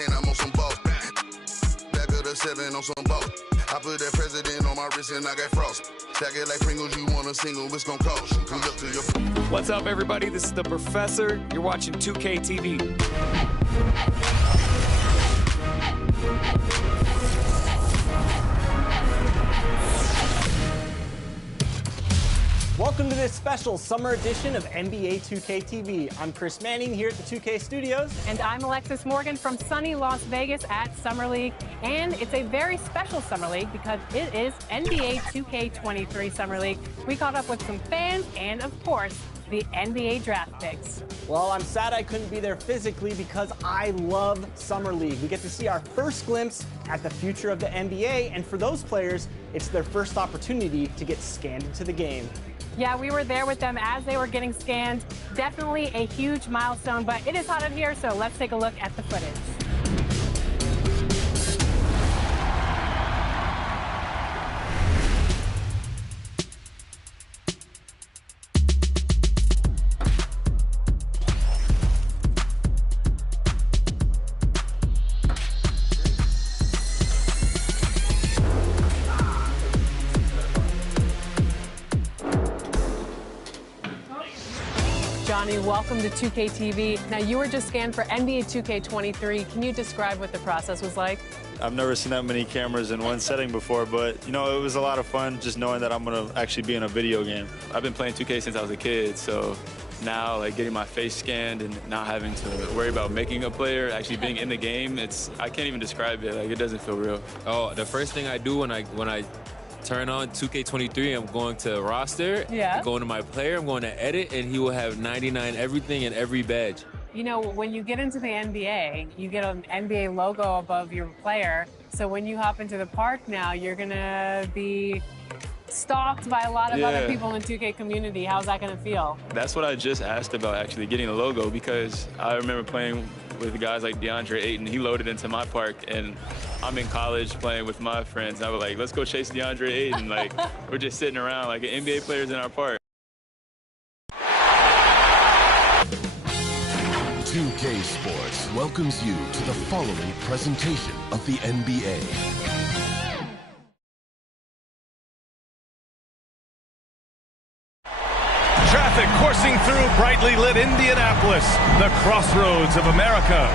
10, I'm on some boss. Back of the 7 on some boss. I put that president on my wrist and I got frost. Stack it like Pringles, you want a single, it's gonna cost. Come up to your... What's up, everybody? This is the Professor. You're watching 2K TV. Welcome to this special summer edition of NBA 2K TV. I'm Chris Manning here at the 2K Studios. And I'm Alexis Morgan from sunny Las Vegas at Summer League. And it's a very special Summer League because it is NBA 2K23 Summer League. We caught up with some fans and, of course, the NBA draft picks. Well, I'm sad I couldn't be there physically because I love Summer League. We get to see our first glimpse at the future of the NBA, and for those players, it's their first opportunity to get scanned into the game. Yeah, we were there with them as they were getting scanned. Definitely a huge milestone, but it is hot in here, so let's take a look at the footage. Johnny, welcome to 2K TV. Now, you were just scanned for NBA 2K23. Can you describe what the process was like? I've never seen that many cameras in one setting before, but, you know, it was a lot of fun just knowing that I'm going to actually be in a video game. I've been playing 2K since I was a kid, so now, like, getting my face scanned and not having to worry about making a player, actually being in the game, I can't even describe it. Like, it doesn't feel real. Oh, the first thing I do when I turn on 2K23, I'm going to roster, going to my player, I'm going to edit, and he will have 99 everything and every badge. You know, when you get into the NBA, you get an NBA logo above your player. So when you hop into the park now, you're going to be stalked by a lot of other people in the 2K community. How's that going to feel? That's what I just asked about, actually, getting a logo, because I remember playing with guys like DeAndre Ayton. He loaded into my park, and I'm in college playing with my friends. I was like, let's go chase DeAndre Ayton. Like, we're just sitting around like NBA players in our park. 2K Sports welcomes you to the following presentation of the NBA. Traffic coursing through brightly lit Indianapolis, the crossroads of America.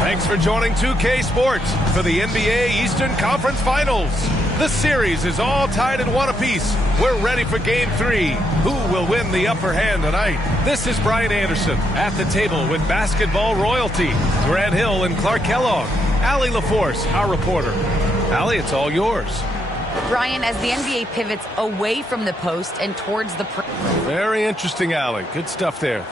Thanks for joining 2K Sports for the NBA Eastern Conference Finals. The series is all tied in one apiece. We're ready for Game 3. Who will win the upper hand tonight? This is Brian Anderson at the table with basketball royalty. Grant Hill and Clark Kellogg. Allie LaForce, our reporter. Allie, it's all yours. Brian, as the NBA pivots away from the post and towards the... Very interesting, Allie. Good stuff there.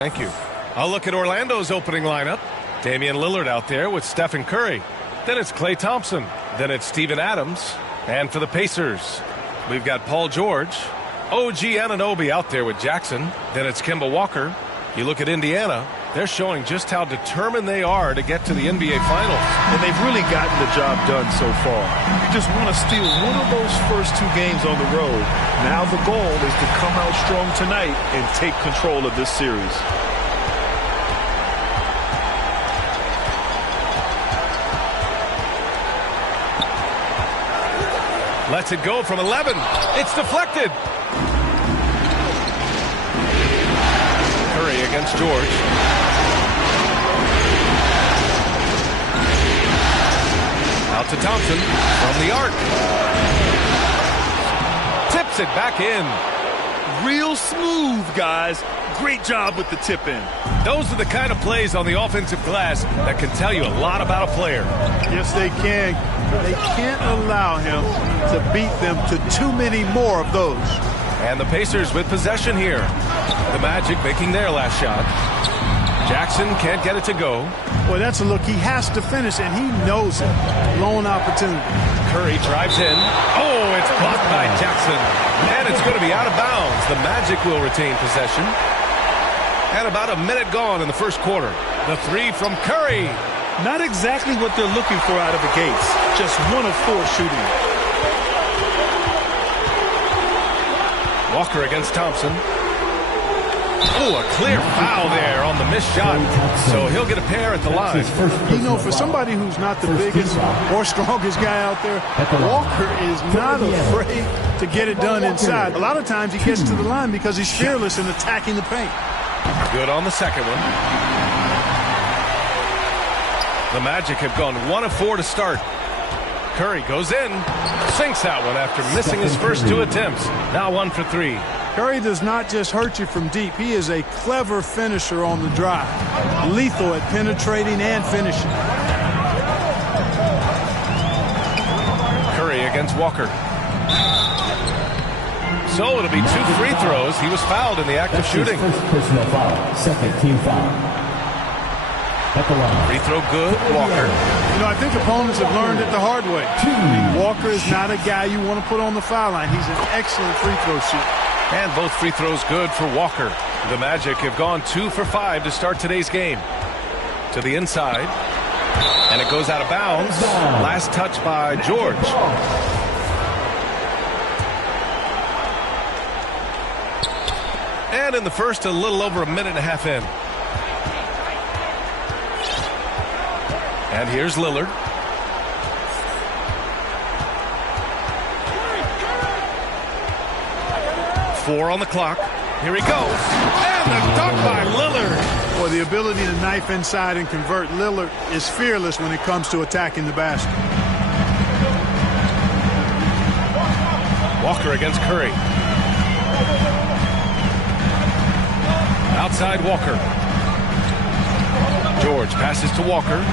Thank you. I'll look at Orlando's opening lineup. Damian Lillard out there with Stephen Curry. Then it's Klay Thompson. Then it's Steven Adams. And for the Pacers, we've got Paul George. OG Anunoby out there with Jackson. Then it's Kemba Walker. You look at Indiana, they're showing just how determined they are to get to the NBA Finals. And they've really gotten the job done so far. You just want to steal one of those first two games on the road. Now the goal is to come out strong tonight and take control of this series. Lets it go from 11. It's deflected. Curry against George. Out to Thompson from the arc. Tips it back in. Real smooth, guys. Great job with the tip in. Those are the kind of plays on the offensive glass that can tell you a lot about a player. Yes, they can. They can't allow him to beat them to too many more of those. And the Pacers with possession here. The Magic making their last shot. Jackson can't get it to go. Well, that's a look he has to finish, and he knows it. Lone opportunity. Curry drives in. Oh, it's blocked by Jackson. And it's going to be out of bounds. The Magic will retain possession. And about a minute gone in the first quarter. The three from Curry. Not exactly what they're looking for out of the gates. Just 1 of 4 shooting. Walker against Thompson. Oh, a clear foul there on the missed shot. So he'll get a pair at the line. You know, for somebody who's not the biggest or strongest guy out there, Walker is not afraid to get it done inside. A lot of times he gets to the line because he's fearless in attacking the paint. Good on the second one. The Magic have gone 1 of 4 to start. Curry goes in, sinks that one after missing his first 2 attempts. Now 1 for 3. Curry does not just hurt you from deep. He is a clever finisher on the drive. Lethal at penetrating and finishing. Curry against Walker. So it'll be 2 free throws. He was fouled in the act of shooting. First personal foul. Second team foul. At the line. Free throw good, Walker. You know, I think opponents have learned it the hard way. Walker is not a guy you want to put on the foul line. He's an excellent free throw shooter. And both free throws good for Walker. The Magic have gone 2 for 5 to start today's game. To the inside. And it goes out of bounds. Last touch by George. And in the first, a little over a minute and a half in. And here's Lillard. Four on the clock. Here he goes. And the dunk by Lillard. Well, the ability to knife inside and convert. Lillard is fearless when it comes to attacking the basket. Walker against Curry. Outside Walker. George passes to Walker.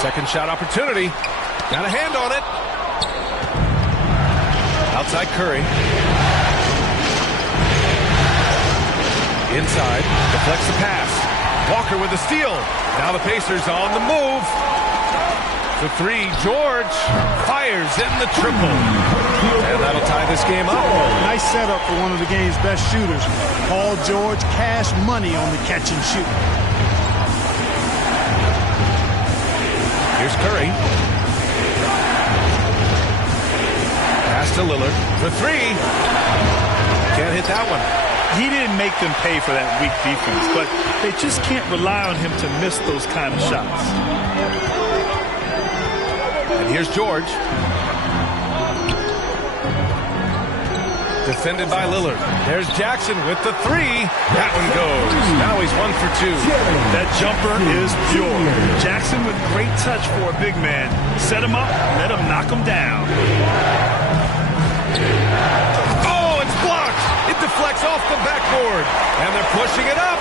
Second shot opportunity. Got a hand on it. Outside Curry. Inside. Deflects the pass. Walker with the steal. Now the Pacers on the move. The three. George fires in the triple. And that'll tie this game up. Nice setup for one of the game's best shooters. Paul George, cash money on the catch and shoot. Here's Curry. Pass to Lillard for three. Can't hit that one. He didn't make them pay for that weak defense, but they just can't rely on him to miss those kind of shots. And here's George. Defended by Lillard. There's Jackson with the three. That one goes. Now he's 1 for 2. That jumper is pure. Jackson with great touch for a big man. Set him up, let him knock him down. Oh, it's blocked. It deflects off the backboard. And they're pushing it up.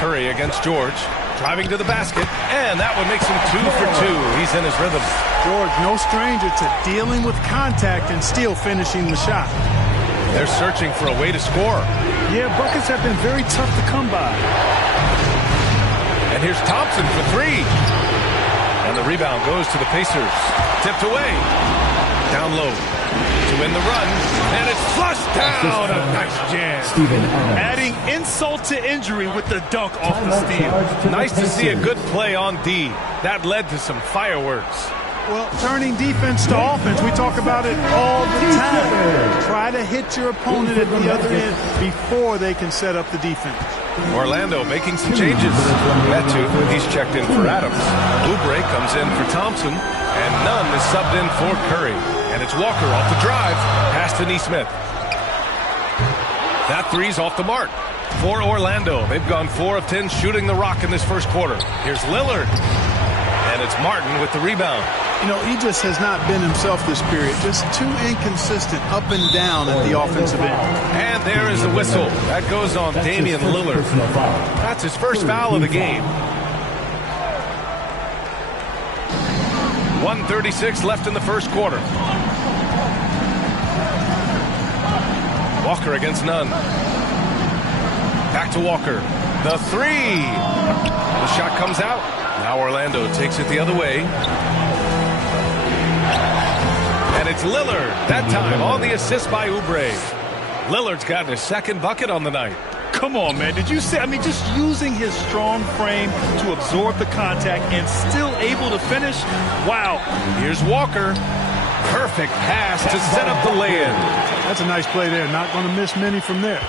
Curry against George. Driving to the basket, and that one makes him 2 for 2. He's in his rhythm. George, no stranger to dealing with contact and still finishing the shot. They're searching for a way to score. Yeah, buckets have been very tough to come by. And here's Thompson for three. And the rebound goes to the Pacers. Tipped away. Down low. To win the run, and it's flushed down. A nice jam. Adding insult to injury with the dunk off the steal. Nice to see a good play on D. That led to some fireworks. Well, turning defense to offense, we talk about it all the time. Try to hit your opponent at the other end before they can set up the defense. Orlando making some changes. Metu, he's checked in for Adams. Oubre comes in for Thompson, and Nunn is subbed in for Curry. And it's Walker off the drive, pass to Nesmith. That three's off the mark for Orlando. They've gone 4 of 10 shooting the rock in this first quarter. Here's Lillard, and it's Martin with the rebound. You know, he just has not been himself this period. Just too inconsistent up and down at the offensive end. And there is the whistle. That goes on Damian Lillard. That's his first foul of the game. 1:36 left in the first quarter. Walker against Nunn. Back to Walker. The three. The shot comes out. Now Orlando takes it the other way. And it's Lillard. That time on the assist by Oubre. Lillard's gotten his second bucket on the night. Come on, man. Did you see? I mean, just using his strong frame to absorb the contact and still able to finish. Wow. Here's Walker. Perfect pass to set up the lay-in. That's a nice play there. Not going to miss many from there.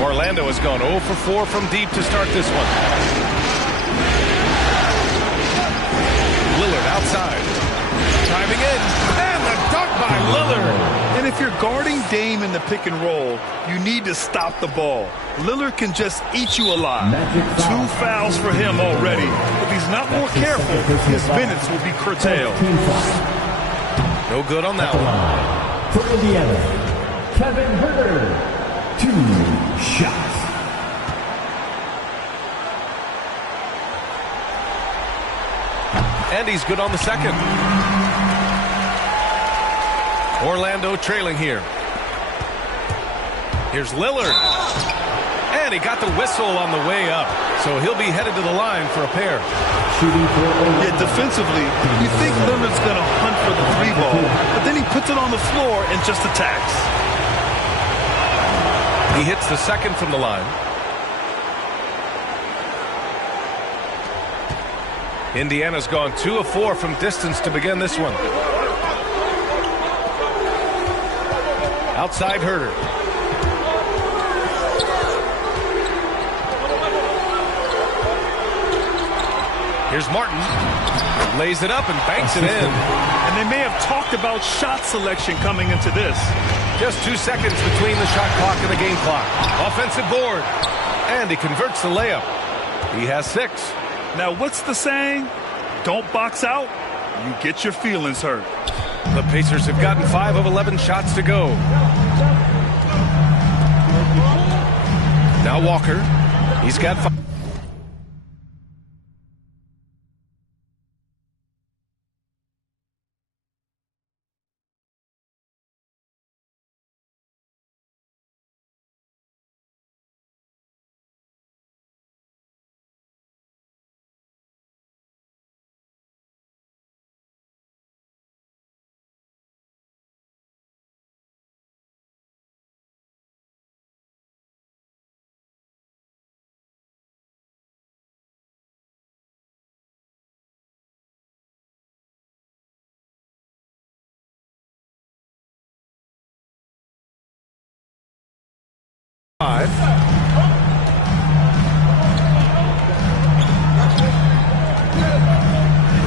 Orlando has gone 0 for 4 from deep to start this one. Lillard outside. Driving in. And the dunk by Lillard. And if you're guarding Dame in the pick and roll, you need to stop the ball. Lillard can just eat you alive. 2 fouls for him already. If he's not more careful, his minutes will be curtailed. No good on that one. For Indiana, Kevin Huerter, 2 shots. And he's good on the second. Orlando trailing here. Here's Lillard. And he got the whistle on the way up. So he'll be headed to the line for a pair. Yeah, defensively, you think Lillard's going to hunt for the 3 ball, but then he puts it on the floor and just attacks. He hits the second from the line. Indiana's gone 2 of 4 from distance to begin this one. Outside Huerter. Here's Martin. Lays it up and banks it in. And they may have talked about shot selection coming into this. Just 2 seconds between the shot clock and the game clock. Offensive board. And he converts the layup. He has 6. Now, what's the saying? Don't box out, you get your feelings hurt. The Pacers have gotten 5 of 11 shots to go. Now Walker. He's got 5.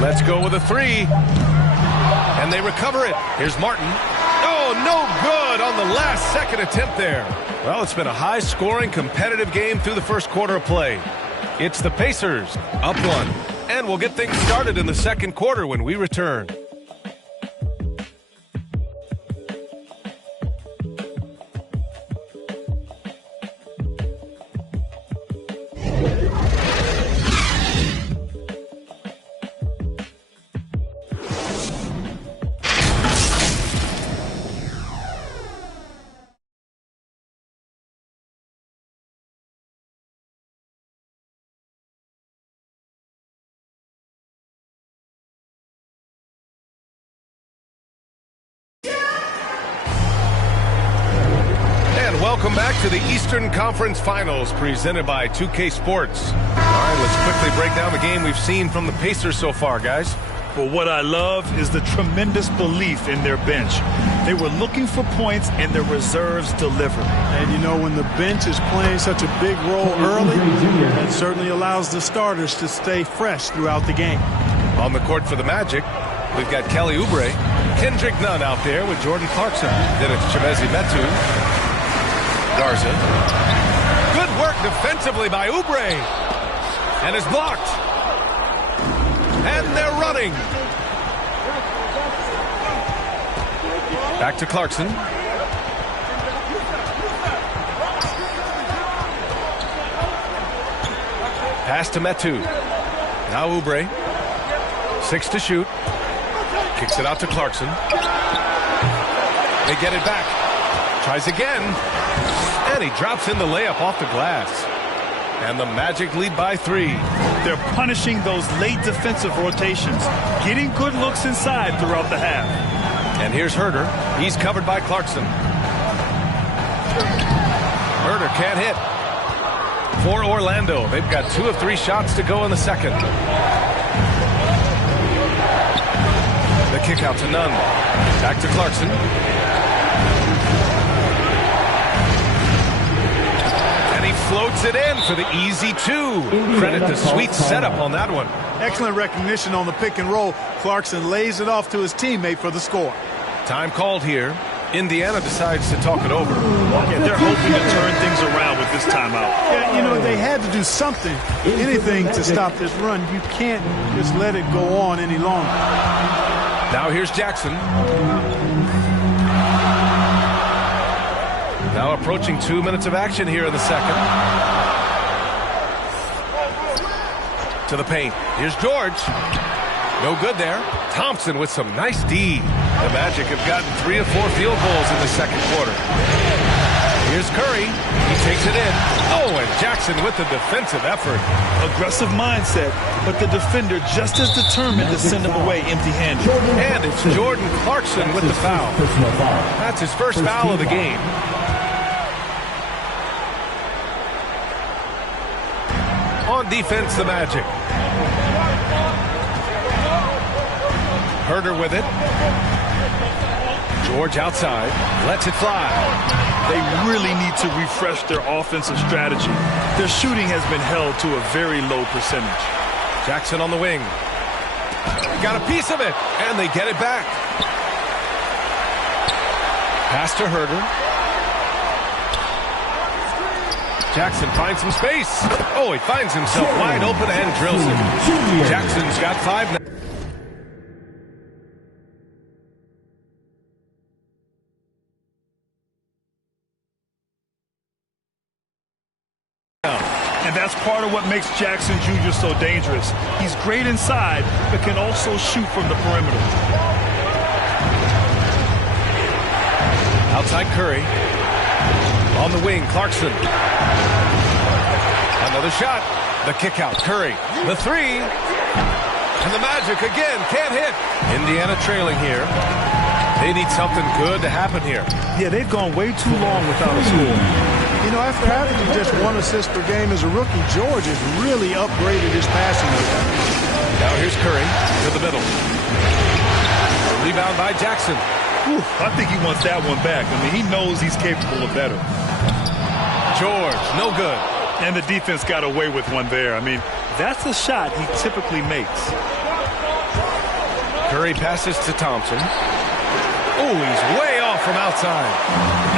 Let's go with a 3. And they recover it. Here's Martin. Oh, no good on the last second attempt there. Well, it's been a high-scoring, competitive game through the first quarter of play. It's the Pacers up 1. And we'll get things started in the second quarter when we return. Welcome back to the Eastern Conference Finals presented by 2K Sports. All right, let's quickly break down the game we've seen from the Pacers so far, guys. Well, what I love is the tremendous belief in their bench. They were looking for points and their reserves delivered. And you know, when the bench is playing such a big role early, that certainly allows the starters to stay fresh throughout the game. On the court for the Magic, we've got Kelly Oubre, Kendrick Nunn out there with Jordan Clarkson. Then it's Chimezie Metu. Garza. Good work defensively by Oubre. And is blocked. And they're running. Back to Clarkson. Pass to Metu. Now Oubre. 6 to shoot. Kicks it out to Clarkson. They get it back. Tries again. And he drops in the layup off the glass. And the Magic lead by 3. They're punishing those late defensive rotations, getting good looks inside throughout the half. And here's Herder. He's covered by Clarkson. Herder can't hit. For Orlando, they've got 2 of 3 shots to go in the second. The kick out to Nunn. Back to Clarkson. And he floats it in for the easy 2. Credit the sweet setup on that one. Excellent recognition on the pick and roll. Clarkson lays it off to his teammate for the score. Time called here. Indiana decides to talk it over. Yeah, they're hoping to turn things around with this timeout. Yeah, you know, they had to do something, anything to stop this run. You can't just let it go on any longer. Now here's Jackson. Now approaching 2 minutes of action here in the second. To the paint. Here's George. No good there. Thompson with some nice D. The Magic have gotten 3 of 4 field goals in the second quarter. Here's Curry. He takes it in. Oh, and Jackson with the defensive effort. Aggressive mindset, but the defender just as determined to send him away empty-handed. And it's Jordan Clarkson with the foul. That's his first foul of the game. On defense, the Magic. Herder with it. George outside. Lets it fly. They really need to refresh their offensive strategy. Their shooting has been held to a very low percentage. Jackson on the wing. Got a piece of it, and they get it back. Pass to Herder. Jackson finds some space. Oh, he finds himself wide open and drills it. Jackson's got 5 now. And that's part of what makes Jackson Jr. so dangerous. He's great inside, but can also shoot from the perimeter. Outside Curry. On the wing, Clarkson. Another shot. The kick out, Curry. The 3. And the Magic again can't hit. Indiana trailing here. They need something good to happen here. Yeah, they've gone way too long without a score. You know, after averaging just 1 assist per game as a rookie, George has really upgraded his passing. Now here's Curry to the middle. A rebound by Jackson. Whew, I think he wants that one back. I mean, he knows he's capable of better. George, no good. And the defense got away with one there. I mean, that's a shot he typically makes. Curry passes to Thompson. Oh, he's way off from outside.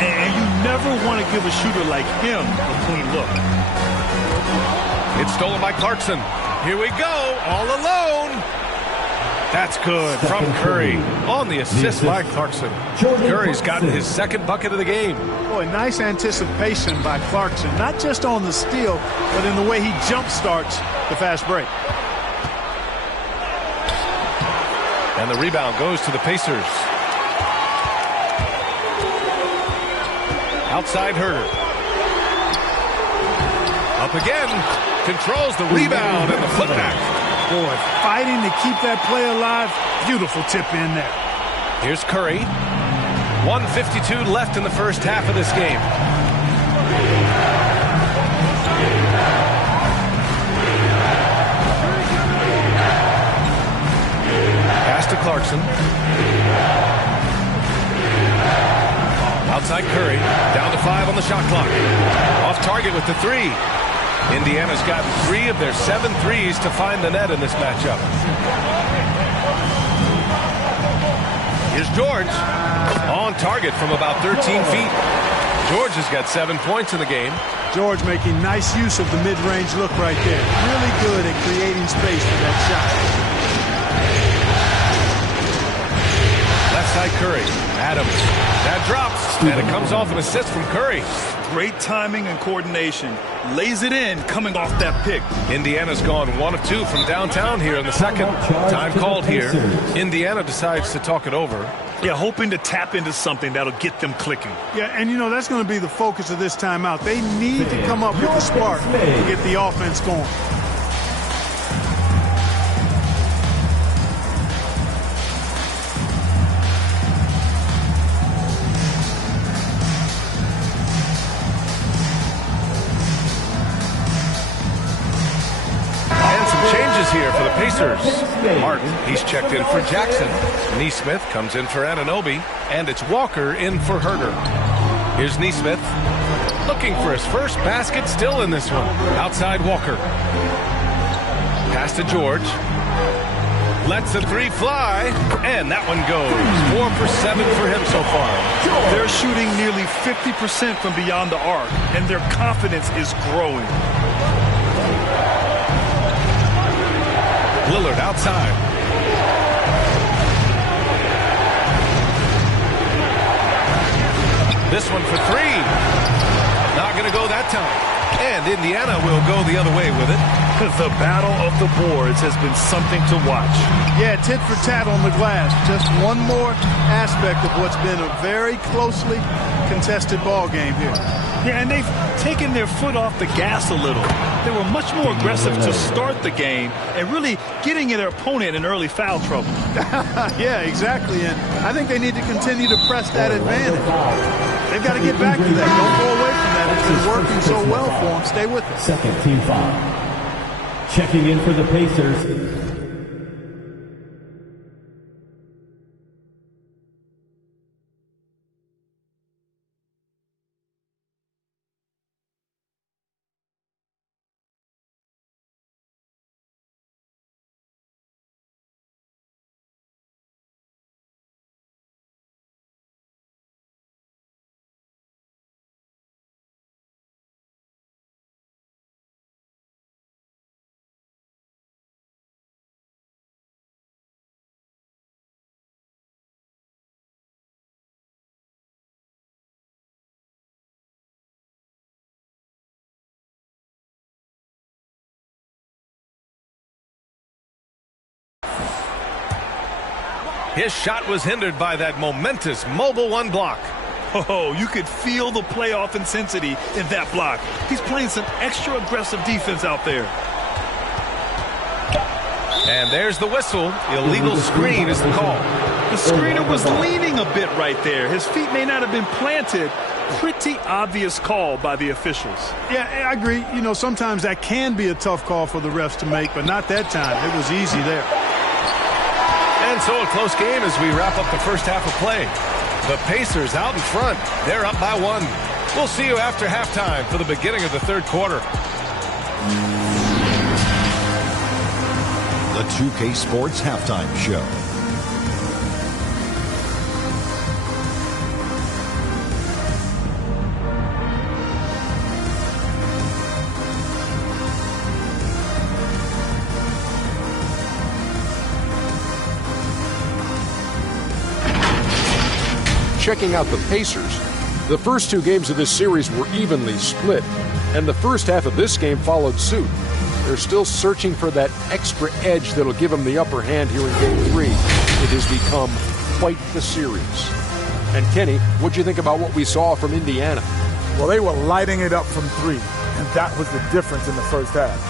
And you never want to give a shooter like him a clean look. It's stolen by Clarkson. Here we go, all alone. That's good from Curry on the assist by Clarkson. Curry's gotten his second bucket of the game. Boy, nice anticipation by Clarkson, not just on the steal, but in the way he jump starts the fast break. And the rebound goes to the Pacers. Outside Herder. Up again. Controls the rebound and the putback. Boy, fighting to keep that play alive. Beautiful tip in there. Here's Curry. 1:52 left in the first half of this game. Pass to Clarkson. Outside Curry. Down to 5 on the shot clock. Off target with the 3. Indiana's gotten 3 of their 7 threes to find the net in this matchup. Here's George. On target from about 13 feet. George has got 7 points in the game. George making nice use of the mid-range look right there. Really good at creating space for that shot. Left outside Curry. Adams. That drops. And it comes off an assist from Curry. Great timing and coordination. Lays it in coming off that pick. Indiana's gone 1 of 2 from downtown here in the second. Time called here. Indiana decides to talk it over. Yeah, hoping to tap into something that'll get them clicking. Yeah, and you know, that's going to be the focus of this timeout. They need to come up with a spark to get the offense going. Here for the Pacers. Martin, he's checked in for Jackson. Nesmith comes in for Anunoby, and it's Walker in for Herter. Here's Nesmith, looking for his first basket, still in this one. Outside Walker. Pass to George. Lets the three fly, and that one goes. 4 for 7 for him so far. They're shooting nearly 50% from beyond the arc, and their confidence is growing. Lillard outside. This one for 3. Not going to go that time. And Indiana will go the other way with it. The battle of the boards has been something to watch. Yeah, tit for tat on the glass. Just one more aspect of what's been a very closely contested ball game here. Yeah, and they've taken their foot off the gas a little. They were much more aggressive to start the game and really getting their opponent in early foul trouble. Yeah, exactly. And I think they need to continue to press that advantage. They've got to get back to that. Don't go away from that. It's been working so well for them. Stay with it. Second team foul. Checking in for the Pacers. His shot was hindered by that momentous mobile one block. Oh, you could feel the playoff intensity in that block. He's playing some extra aggressive defense out there. And there's the whistle. Illegal screen is the call. The screener was leaning a bit right there. His feet may not have been planted. Pretty obvious call by the officials. Yeah, I agree. You know, sometimes that can be a tough call for the refs to make, but not that time. It was easy there. And so a close game as we wrap up the first half of play. The Pacers out in front. They're up by 1. We'll see you after halftime for the beginning of the third quarter. The 2K Sports Halftime Show. Checking out the Pacers. The first 2 games of this series were evenly split, and the first half of this game followed suit. They're still searching for that extra edge that'll give them the upper hand here in Game 3. It has become quite the series. And Kenny, what'd you think about what we saw from Indiana? Well, they were lighting it up from 3, and that was the difference in the first half.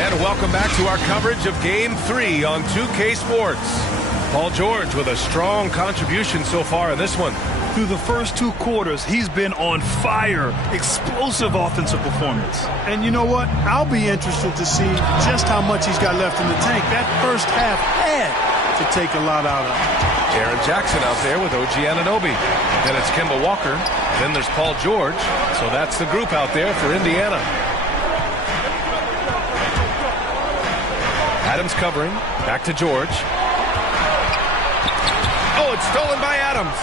And welcome back to our coverage of Game 3 on 2K Sports. Paul George with a strong contribution so far in this one. Through the first 2 quarters, he's been on fire. Explosive offensive performance. And you know what? I'll be interested to see just how much he's got left in the tank. That first half had to take a lot out of him. Aaron Jackson out there with OG Anunoby. Then it's Kemba Walker. Then there's Paul George. So that's the group out there for Indiana. Adams covering. Back to George. Oh, it's stolen by Adams.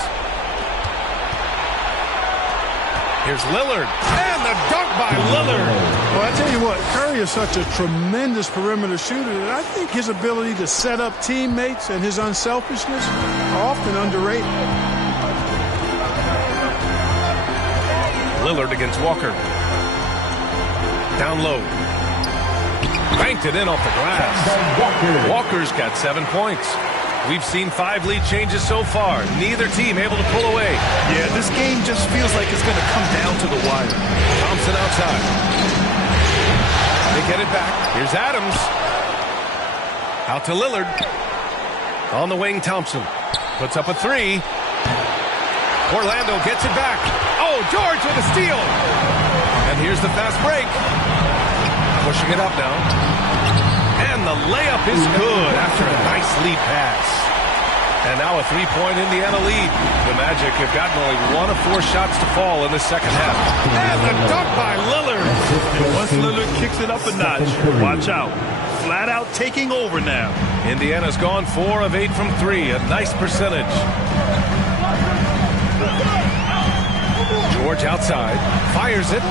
Here's Lillard. And the dunk by Lillard. Well, I tell you what, Curry is such a tremendous perimeter shooter that I think his ability to set up teammates and his unselfishness are often underrated. Lillard against Walker. Down low. Banked it in off the glass. Walker's got 7 points. We've seen 5 lead changes so far. Neither team able to pull away. Yeah, this game just feels like it's going to come down to the wire. Thompson outside. They get it back. Here's Adams. Out to Lillard. On the wing, Thompson. Puts up a 3. Orlando gets it back. Oh, George with a steal. And here's the fast break. Pushing it up now. And the layup is good after a nice lead pass. And now a 3-point Indiana lead. The Magic have gotten only 1 of 4 shots to fall in the second half. And the dunk by Lillard. And once Lillard kicks it up a notch, watch out. Flat out taking over now. Indiana's gone 4 of 8 from 3. A nice percentage. George outside. Fires it.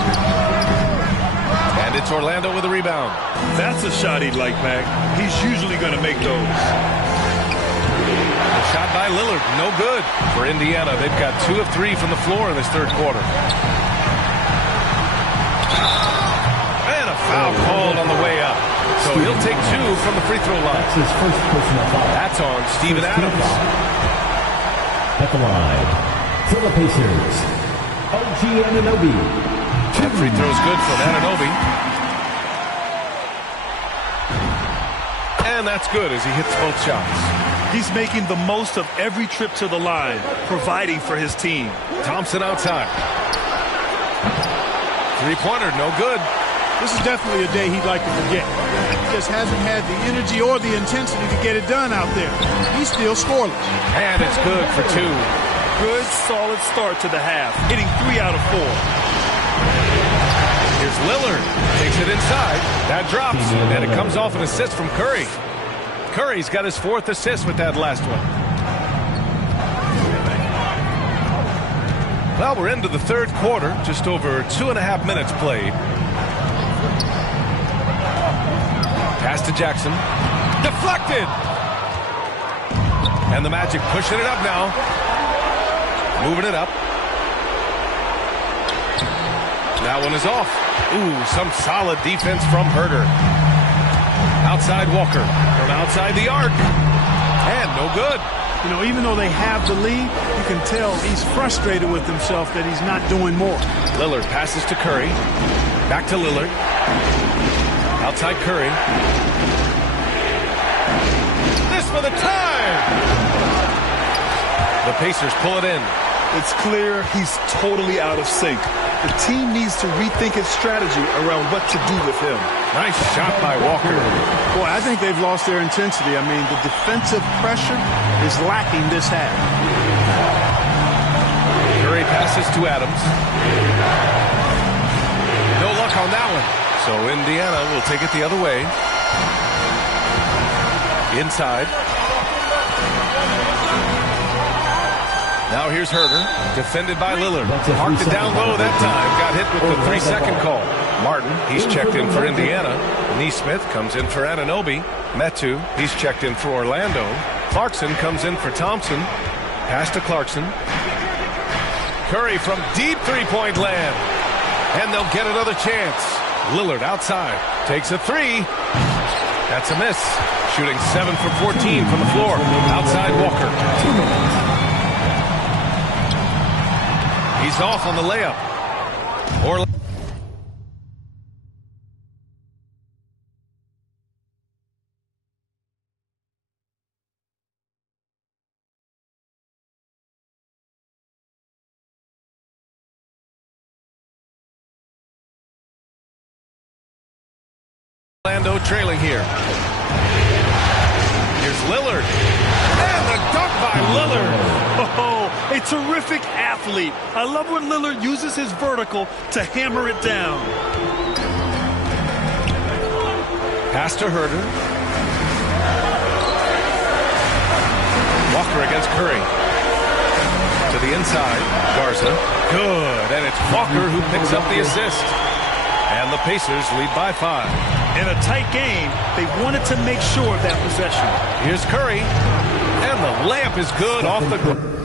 And it's Orlando with a rebound. That's a shot he'd like, Mac. He's usually going to make those. A shot by Lillard. No good for Indiana. They've got 2 of 3 from the floor in this third quarter. And a foul called on the way up. So he'll take 2 from the free throw line. That's his first personal foul. That's on Steven Adams. At the line for the Pacers, OG Anunoby. That free throw's good from Anunoby. And that's good as he hits both shots. He's making the most of every trip to the line, providing for his team. Thompson outside. 3-pointer, no good. This is definitely a day he'd like to forget. He just hasn't had the energy or the intensity to get it done out there. He's still scoreless. And it's good for 2. Good, solid start to the half, hitting 3 out of 4. Here's Lillard. Takes it inside. That drops. And it comes off an assist from Curry. Curry's got his 4th assist with that last one. Well, we're into the third quarter. Just over 2.5 minutes played. Pass to Jackson. Deflected. And the Magic pushing it up now. Moving it up. That one is off. Ooh, some solid defense from Herter. Outside Walker. From outside the arc. And no good. You know, even though they have the lead, you can tell he's frustrated with himself that he's not doing more. Lillard passes to Curry. Back to Lillard. Outside Curry. This for the tie! The Pacers pull it in. It's clear he's totally out of sync. The team needs to rethink its strategy around what to do with him. Nice shot by Walker. Boy, I think they've lost their intensity. I mean, the defensive pressure is lacking this half. Curry passes to Adams. No luck on that one. So Indiana will take it the other way. Inside. Now here's Herter, defended by Lillard. Marked it down low that time. Got hit with the 3-second call. Martin, he's checked in for Indiana. Neesmith comes in for Anunoby. Metu, he's checked in for Orlando. Clarkson comes in for Thompson. Pass to Clarkson. Curry from deep 3-point land. And they'll get another chance. Lillard outside. Takes a 3. That's a miss. Shooting 7 for 14 from the floor. Outside Walker. He's off on the layup. Orlando. trailing here. Here's Lillard. And the dunk by Lillard. Oh, a terrific athlete. I love when Lillard uses his vertical to hammer it down. Pass to Herter. Walker against Curry. To the inside. Garza. Good. And it's Walker who picks up the assist. And the Pacers lead by 5. In a tight game, they wanted to make sure of that possession. Here's Curry. And the layup is good off the...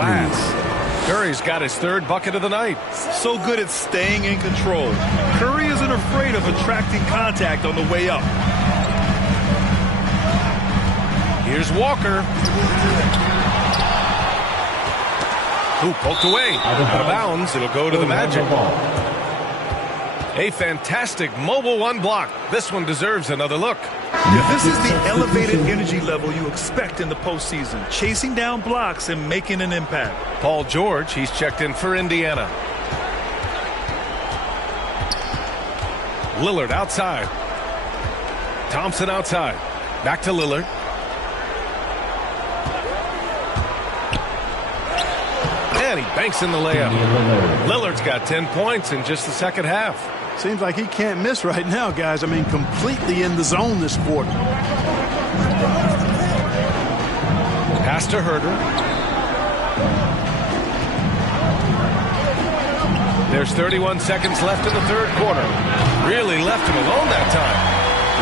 Curry's got his third bucket of the night. So good at staying in control. Curry isn't afraid of attracting contact on the way up. Here's Walker. Who poked away. Out of bounds. It'll go to the Magic. A fantastic mobile one block. This one deserves another look. Yeah, this is the elevated energy level you expect in the postseason. Chasing down blocks and making an impact. Paul George, he's checked in for Indiana. Lillard outside. Thompson outside. Back to Lillard. And he banks in the layup. Lillard's got 10 points in just the second half. Seems like he can't miss right now, guys. I mean, completely in the zone this quarter. Pass to Herder. There's 31 seconds left in the third quarter. Really left him alone that time.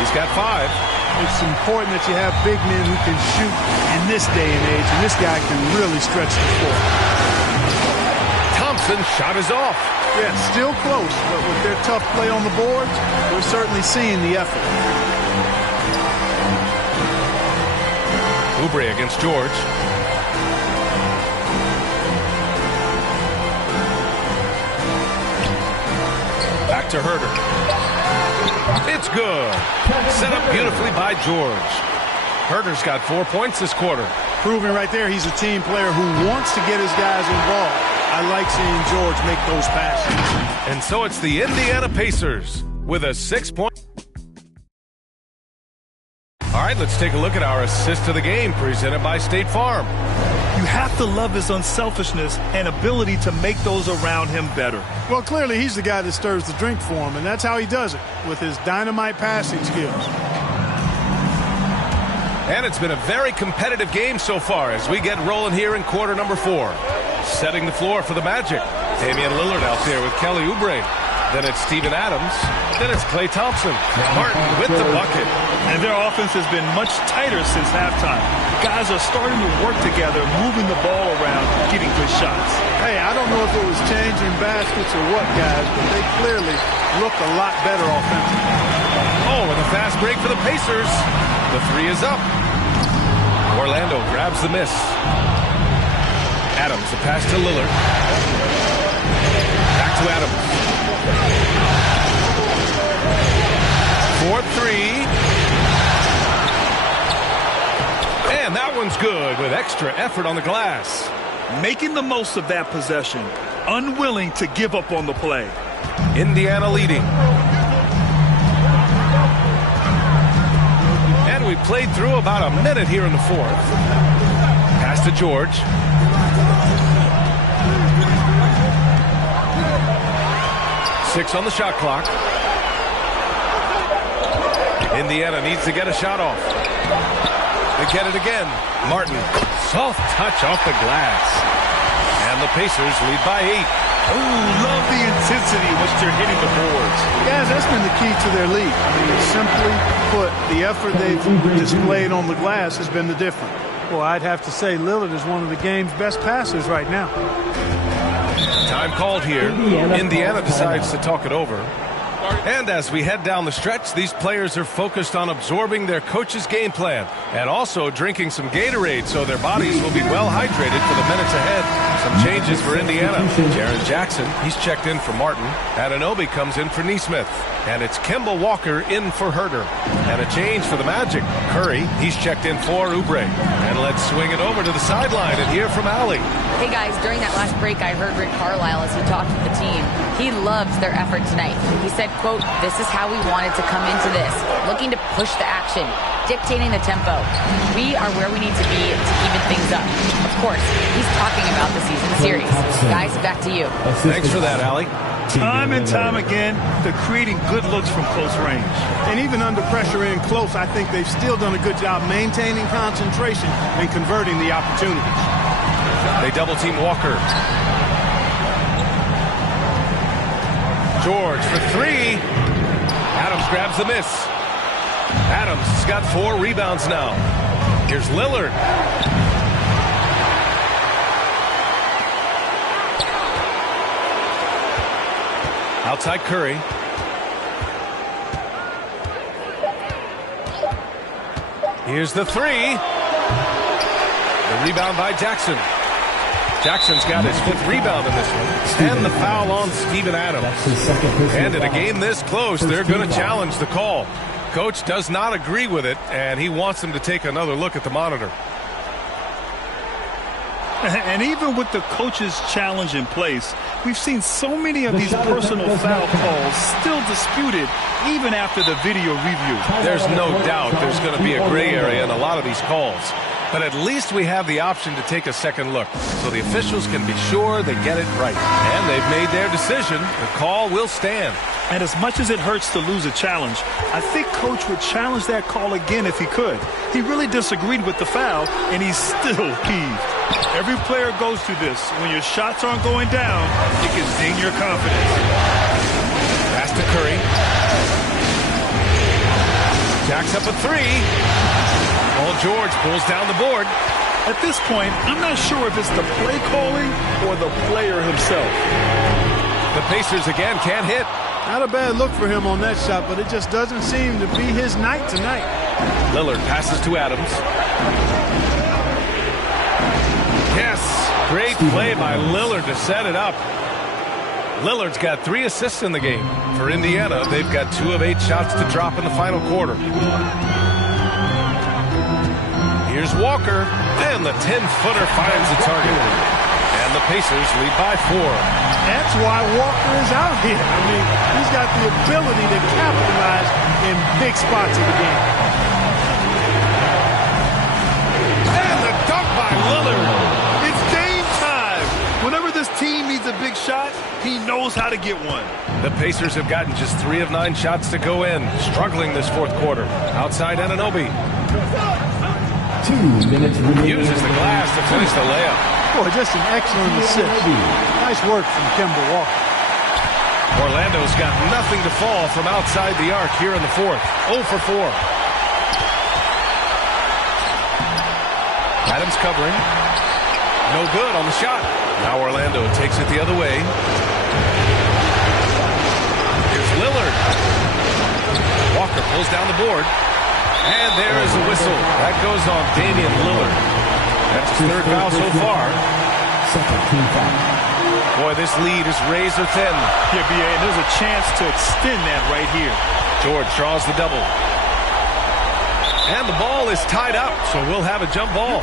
He's got 5. It's important that you have big men who can shoot in this day and age, and this guy can really stretch the floor. Thompson shot is off. Yeah, still close, but with their tough play on the boards, we're certainly seeing the effort. Oubre against George. Back to Herder. It's good. Set up beautifully by George. Herder's got 4 points this quarter. Proving right there he's a team player who wants to get his guys involved. I like seeing George make those passes. And so it's the Indiana Pacers with a 6-point. All right, let's take a look at our assist of the game presented by State Farm. You have to love his unselfishness and ability to make those around him better. Well, clearly he's the guy that stirs the drink for him, and that's how he does it, with his dynamite passing skills. And it's been a very competitive game so far as we get rolling here in quarter number 4. Setting the floor for the Magic. Damian Lillard out there with Kelly Oubre. Then it's Steven Adams. Then it's Klay Thompson. Martin with the bucket. And their offense has been much tighter since halftime. Guys are starting to work together, moving the ball around, getting good shots. Hey, I don't know if it was changing baskets or what, guys, but they clearly look a lot better offensively. Oh, and a fast break for the Pacers. The 3 is up. Orlando grabs the miss. Adams, the pass to Lillard. Back to Adams. 4-3. And that one's good with extra effort on the glass. Making the most of that possession. Unwilling to give up on the play. Indiana leading. And we played through about a minute here in the fourth. Pass to George. Six on the shot clock. Indiana needs to get a shot off. They get it again. Martin, soft touch off the glass. And the Pacers lead by 8. Oh, love the intensity in which they're hitting the boards. Guys, that's been the key to their lead. I mean, simply put, the effort they've displayed on the glass has been the difference. Well, I'd have to say Lillard is one of the game's best passers right now. Time called here. Indiana decides to talk it over. And as we head down the stretch, these players are focused on absorbing their coach's game plan and also drinking some Gatorade so their bodies will be well hydrated for the minutes ahead. Some changes for Indiana. Jaren Jackson, he's checked in for Martin. Anunoby comes in for Nesmith. And it's Kemba Walker in for Herder. And a change for the Magic. Curry, he's checked in for Oubre. And let's swing it over to the sideline and hear from Allie. Hey guys, during that last break, I heard Rick Carlisle as he talked with the team. He loves their effort tonight. He said, quote, "This is how we wanted to come into this, looking to push the action, dictating the tempo. We are where we need to be to even things up." Of course, he's talking about the season series. Guys, back to you. Thanks for that, Allie. Time and time again, they're creating good looks from close range. And even under pressure in close, I think they've still done a good job maintaining concentration and converting the opportunities. They double team Walker. George for 3. Adams grabs the miss. Adams has got 4 rebounds now. Here's Lillard. Outside Curry. Here's the three. The rebound by Jackson. Jackson's got his 5th rebound in this one. And the foul on Steven Adams. And in a game this close, they're going to challenge the call. Coach does not agree with it, and he wants them to take another look at the monitor. And even with the coach's challenge in place, we've seen so many of these personal foul calls still disputed even after the video review. There's no doubt there's going to be a gray area in a lot of these calls. But at least we have the option to take a second look, so the officials can be sure they get it right. And they've made their decision. The call will stand. And as much as it hurts to lose a challenge, I think Coach would challenge that call again if he could. He really disagreed with the foul, and he's still peeved. Every player goes through this. When your shots aren't going down, it can ding your confidence. Pass to Curry. Jacks up a three. Paul George pulls down the board. At this point, I'm not sure if it's the play calling or the player himself. The Pacers again can't hit. Not a bad look for him on that shot, but it just doesn't seem to be his night tonight. Lillard passes to Adams. Yes, great play by Lillard to set it up. Lillard's got 3 assists in the game. For Indiana, they've got 2 of 8 shots to drop in the final quarter. Here's Walker, and the 10-footer finds the target. And the Pacers lead by 4. That's why Walker is out here. I mean, he's got the ability to capitalize in big spots in the game. And the dunk by Lillard. It's game time. Whenever this team needs a big shot, he knows how to get one. The Pacers have gotten just 3 of 9 shots to go in, struggling this 4th quarter. Outside Anunoby. 2 minutes remaining. Uses the glass to finish the layup. Boy, just an excellent assist. Nice work from Kemba Walker. Orlando's got nothing to fall from outside the arc here in the 4th. 0 for 4. Adams covering. No good on the shot. Now Orlando takes it the other way. Here's Lillard. Walker pulls down the board. And there is a whistle. That goes on Damian Lillard. That's his 3rd foul so far. Second team foul. Boy, this lead is razor thin. Yeah, B.A., and there's a chance to extend that right here. George draws the double. And the ball is tied up, so we'll have a jump ball.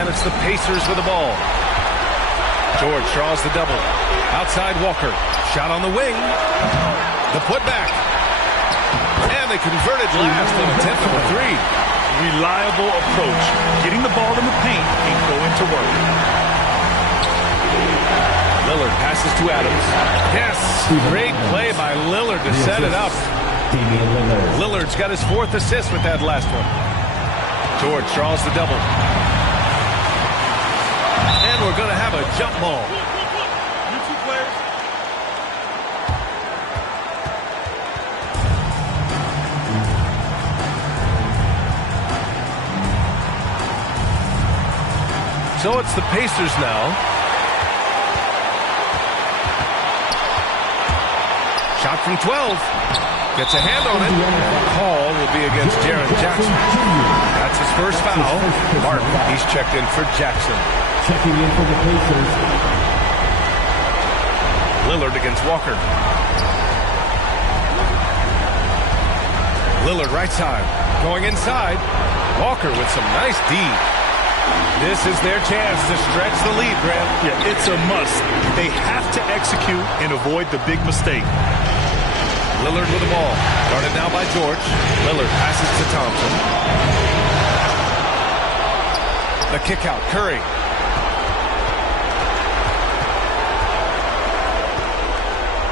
And it's the Pacers with the ball. George draws the double. Outside Walker. Shot on the wing. The putback. And they converted last on a 10th of a 3. Reliable approach. Getting the ball in the paint and going to work. Lillard passes to Adams. Yes! Great play by Lillard to set it up. Lillard's got his 4th assist with that last one. George draws the double. And we're going to have a jump ball. So it's the Pacers now. Shot from 12. Gets a hand on it. Call will be against Jaren Jackson. That's his first foul. Martin, he's checked in for Jackson. Checking in for the Pacers. Lillard against Walker. Lillard right side. Going inside. Walker with some nice D. This is their chance to stretch the lead, Grant. Yeah, it's a must. They have to execute and avoid the big mistake. Lillard with the ball. Guarded now by George. Lillard passes to Thompson. The kick out. Curry.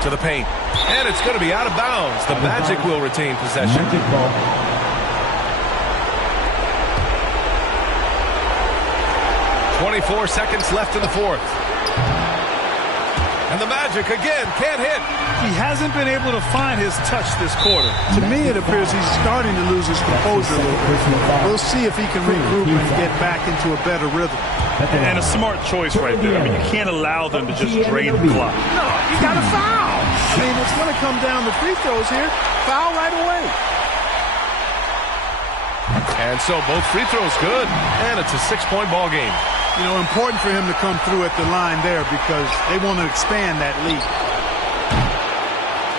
To the paint. And it's going to be out of bounds. The Magic will retain possession. Magic ball. 24 seconds left in the 4th. And the Magic again can't hit. He hasn't been able to find his touch this quarter. To me, it appears he's starting to lose his composure a little bit. We'll see if he can regroup and get back into a better rhythm. And a smart choice right there. I mean, you can't allow them to just drain the clock. No, you got to foul. I mean, it's going to come down to free throws here. Foul right away. And so both free throws good, and it's a 6-point ball game. You know, important for him to come through at the line there because they want to expand that lead.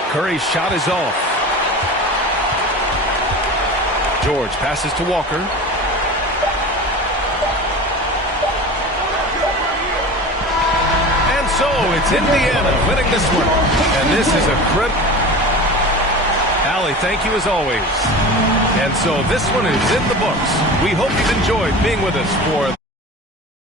Curry's shot is off. George passes to Walker. And so it's Indiana winning this one. And this is a Allie, thank you as always. And so this one is in the books. We hope you've enjoyed being with us for